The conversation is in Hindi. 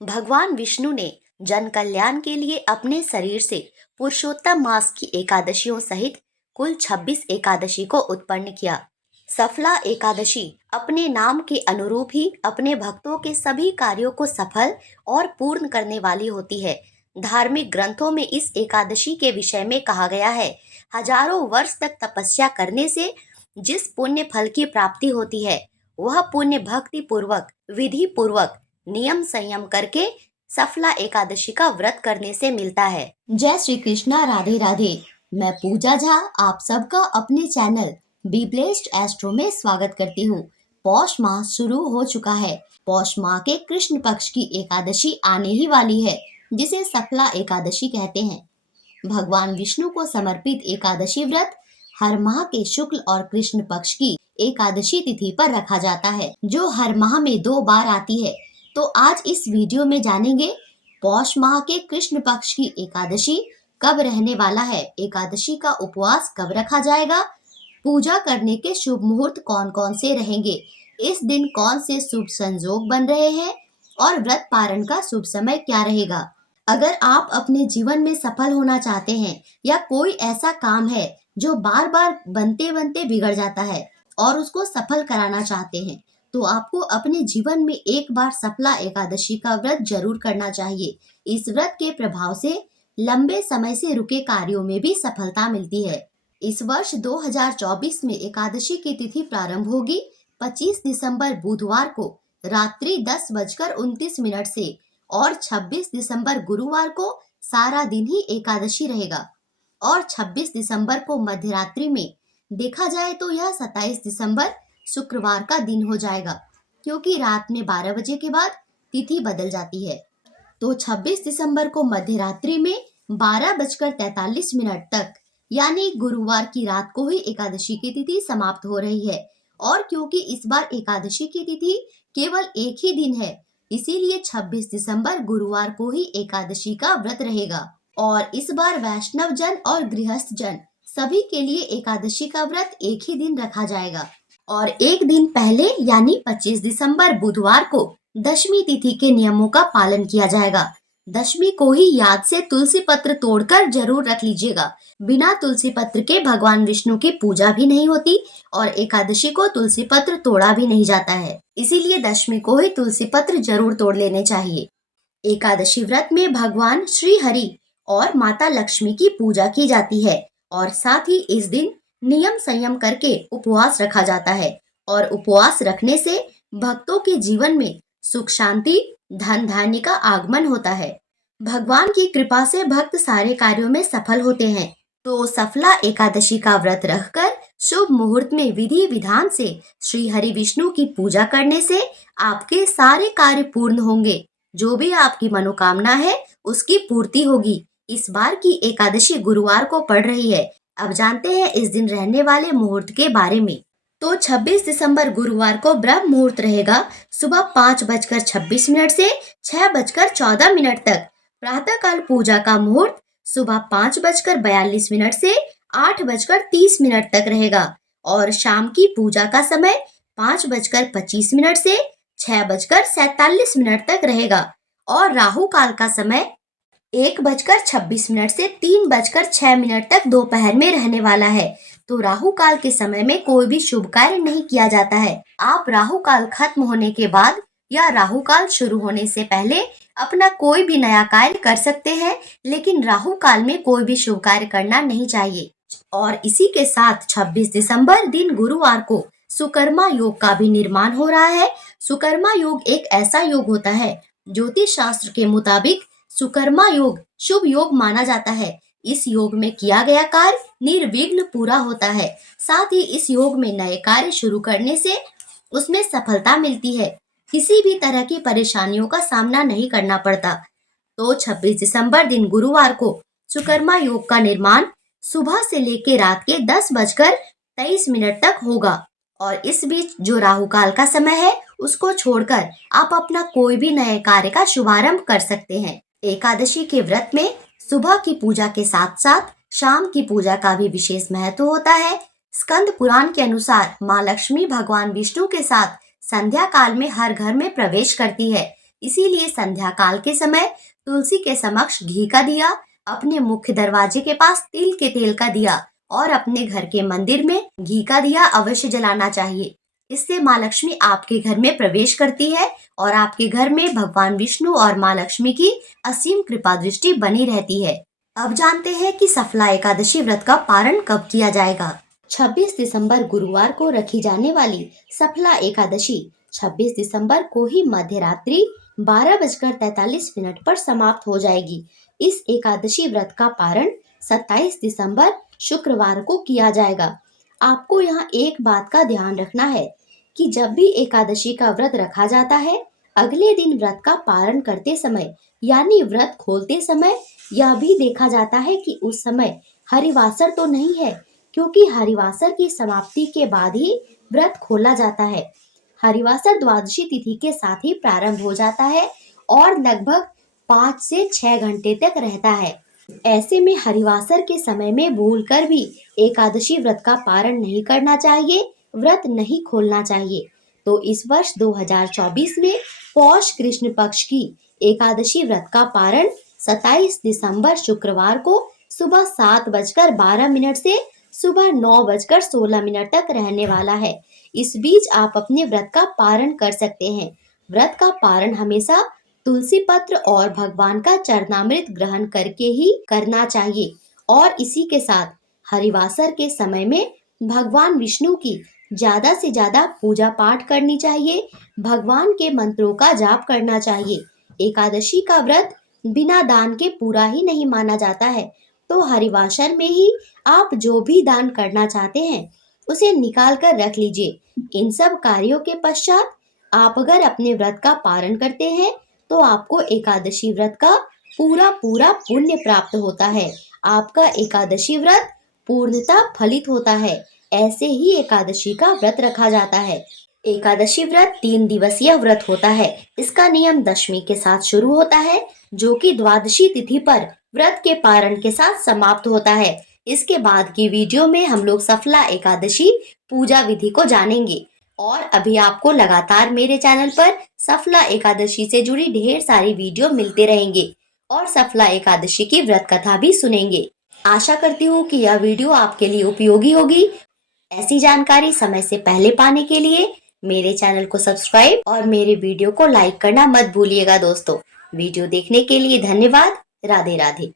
भगवान विष्णु ने जन कल्याण के लिए अपने शरीर से पुरुषोत्तम मास की एकादशियों सहित कुल 26 एकादशी को उत्पन्न किया। सफला एकादशी अपने नाम के अनुरूप ही अपने भक्तों के सभी कार्यों को सफल और पूर्ण करने वाली होती है। धार्मिक ग्रंथों में इस एकादशी के विषय में कहा गया है, हजारों वर्ष तक तपस्या करने से जिस पुण्य फल की प्राप्ति होती है, वह पुण्य भक्ति पूर्वक, विधि पूर्वक, नियम संयम करके सफला एकादशी का व्रत करने से मिलता है। जय श्री कृष्णा, राधे राधे। मैं पूजा झा आप सबका अपने चैनल बी ब्लेस्ड एस्ट्रो में स्वागत करती हूँ। पौष माह शुरू हो चुका है। पौष माह के कृष्ण पक्ष की एकादशी आने ही वाली है, जिसे सफला एकादशी कहते हैं। भगवान विष्णु को समर्पित एकादशी व्रत हर माह के शुक्ल और कृष्ण पक्ष की एकादशी तिथि पर रखा जाता है, जो हर माह में 2 बार आती है। तो आज इस वीडियो में जानेंगे पौष माह के कृष्ण पक्ष की एकादशी कब रहने वाला है, एकादशी का उपवास कब रखा जाएगा, पूजा करने के शुभ मुहूर्त कौन कौन से रहेंगे, इस दिन कौन से शुभ संयोग बन रहे हैं और व्रत पारण का शुभ समय क्या रहेगा। अगर आप अपने जीवन में सफल होना चाहते हैं या कोई ऐसा काम है जो बार बार बनते बनते बिगड़ जाता है और उसको सफल कराना चाहते हैं, तो आपको अपने जीवन में एक बार सफला एकादशी का व्रत जरूर करना चाहिए। इस व्रत के प्रभाव से लंबे समय से रुके कार्यों में भी सफलता मिलती है। इस वर्ष 2024 में एकादशी की तिथि प्रारंभ होगी 25 दिसंबर बुधवार को रात्रि 10:29 से और 26 दिसंबर गुरुवार को सारा दिन ही एकादशी रहेगा और 26 दिसंबर को मध्यरात्रि में, देखा जाए तो यह 27 दिसंबर शुक्रवार का दिन हो जाएगा, क्योंकि रात में 12 बजे के बाद तिथि बदल जाती है। तो 26 दिसंबर को मध्यरात्रि में 12:43 तक, यानी गुरुवार की रात को ही एकादशी की तिथि समाप्त हो रही है। और क्योंकि इस बार एकादशी की तिथि केवल एक ही दिन है, इसीलिए 26 दिसंबर गुरुवार को ही एकादशी का व्रत रहेगा। और इस बार वैष्णव जन और गृहस्थ जन सभी के लिए एकादशी का व्रत एक ही दिन रखा जाएगा। और एक दिन पहले यानी 25 दिसंबर बुधवार को दशमी तिथि के नियमों का पालन किया जाएगा। दशमी को ही याद से तुलसी पत्र तोड़कर जरूर रख लीजिएगा। बिना तुलसी पत्र के भगवान विष्णु की पूजा भी नहीं होती और एकादशी को तुलसी पत्र तोड़ा भी नहीं जाता है, इसीलिए दशमी को ही तुलसी पत्र जरूर तोड़ लेने चाहिए। एकादशी व्रत में भगवान श्री हरि और माता लक्ष्मी की पूजा की जाती है और साथ ही इस दिन नियम संयम करके उपवास रखा जाता है और उपवास रखने से भक्तों के जीवन में सुख शांति, धन धान्य का आगमन होता है। भगवान की कृपा से भक्त सारे कार्यों में सफल होते हैं। तो सफला एकादशी का व्रत रखकर शुभ मुहूर्त में विधि विधान से श्री हरि विष्णु की पूजा करने से आपके सारे कार्य पूर्ण होंगे। जो भी आपकी मनोकामना है उसकी पूर्ति होगी। इस बार की एकादशी गुरुवार को पड़ रही है। अब जानते हैं इस दिन रहने वाले मुहूर्त के बारे में। तो 26 दिसंबर गुरुवार को ब्रह्म मुहूर्त रहेगा सुबह 5:26 से 6:14 तक। प्रातःकाल पूजा का मुहूर्त सुबह 5:42 से 8:30 तक रहेगा और शाम की पूजा का समय 5:25 से 6:47 तक रहेगा और राहु काल का समय 1:26 से 3:06 तक दोपहर में रहने वाला है। तो राहु काल के समय में कोई भी शुभ कार्य नहीं किया जाता है। आप राहु काल खत्म होने के बाद या राहु काल शुरू होने से पहले अपना कोई भी नया कार्य कर सकते हैं, लेकिन राहु काल में कोई भी शुभ कार्य करना नहीं चाहिए। और इसी के साथ 26 दिसंबर दिन गुरुवार को सुकर्मा योग का भी निर्माण हो रहा है। सुकर्मा योग एक ऐसा योग होता है, ज्योतिष शास्त्र के मुताबिक सुकर्मा योग शुभ योग माना जाता है। इस योग में किया गया कार्य निर्विघ्न पूरा होता है। साथ ही इस योग में नए कार्य शुरू करने से उसमें सफलता मिलती है। किसी भी तरह की परेशानियों का सामना नहीं करना पड़ता। तो 26 दिसंबर दिन गुरुवार को सुकर्मा योग का निर्माण सुबह से लेकर रात के 10:23 तक होगा और इस बीच जो राहु काल का समय है उसको छोड़कर आप अपना कोई भी नए कार्य का शुभारंभ कर सकते हैं। एकादशी के व्रत में सुबह की पूजा के साथ साथ शाम की पूजा का भी विशेष महत्व होता है। स्कंद पुराण के अनुसार माँ लक्ष्मी भगवान विष्णु के साथ संध्या काल में हर घर में प्रवेश करती है। इसीलिए संध्या काल के समय तुलसी के समक्ष घी का दिया, अपने मुख्य दरवाजे के पास तिल के तेल का दिया और अपने घर के मंदिर में घी का दिया अवश्य जलाना चाहिए। इससे माँ लक्ष्मी आपके घर में प्रवेश करती है और आपके घर में भगवान विष्णु और माँ लक्ष्मी की असीम कृपा दृष्टि बनी रहती है। अब जानते हैं कि सफला एकादशी व्रत का पारण कब किया जाएगा। 26 दिसंबर गुरुवार को रखी जाने वाली सफला एकादशी 26 दिसंबर को ही मध्य रात्रि 12:43 पर समाप्त हो जाएगी। इस एकादशी व्रत का पारण 27 दिसंबर शुक्रवार को किया जाएगा। आपको यहाँ एक बात का ध्यान रखना है कि जब भी एकादशी का व्रत रखा जाता है, अगले दिन व्रत का पारण करते समय यानी व्रत खोलते समय यह भी देखा जाता है कि उस समय हरिवासर तो नहीं है, क्योंकि हरिवासर की समाप्ति के बाद ही व्रत खोला जाता है। हरिवासर द्वादशी तिथि के साथ ही प्रारंभ हो जाता है और लगभग 5 से 6 घंटे तक रहता है। ऐसे में हरिवासर के समय में भूलकर भी एकादशी व्रत का पारण नहीं करना चाहिए, व्रत नहीं खोलना चाहिए। तो इस वर्ष 2024 में पौष कृष्ण पक्ष की एकादशी व्रत का पारण 27 दिसंबर शुक्रवार को सुबह 7:12 से सुबह 9:16 तक रहने वाला है। इस बीच आप अपने व्रत का पारण कर सकते हैं। व्रत का पारण हमेशा तुलसी पत्र और भगवान का चरणामृत ग्रहण करके ही करना चाहिए और इसी के साथ हरिवासर के समय में भगवान विष्णु की ज्यादा से ज्यादा पूजा पाठ करनी चाहिए, भगवान के मंत्रों का जाप करना चाहिए। एकादशी का व्रत बिना दान के पूरा ही नहीं माना जाता है, तो हरिवासर में ही आप जो भी दान करना चाहते हैं उसे निकाल कर रख लीजिए। इन सब कार्यों के पश्चात आप अगर अपने व्रत का पारण करते हैं तो आपको एकादशी व्रत का पूरा पूरा पुण्य प्राप्त होता है। आपका एकादशी व्रत पूर्णतः फलित होता है। ऐसे ही एकादशी का व्रत रखा जाता है। एकादशी व्रत 3 दिवसीय व्रत होता है। इसका नियम दशमी के साथ शुरू होता है, जो कि द्वादशी तिथि पर व्रत के पारण के साथ समाप्त होता है। इसके बाद की वीडियो में हम लोग सफला एकादशी पूजा विधि को जानेंगे और अभी आपको लगातार मेरे चैनल पर सफला एकादशी से जुड़ी ढेर सारी वीडियो मिलते रहेंगे और सफला एकादशी की व्रत कथा भी सुनेंगे। आशा करती हूँ कि यह वीडियो आपके लिए उपयोगी होगी। ऐसी जानकारी समय से पहले पाने के लिए मेरे चैनल को सब्सक्राइब और मेरे वीडियो को लाइक करना मत भूलिएगा दोस्तों। वीडियो देखने के लिए धन्यवाद। राधे राधे।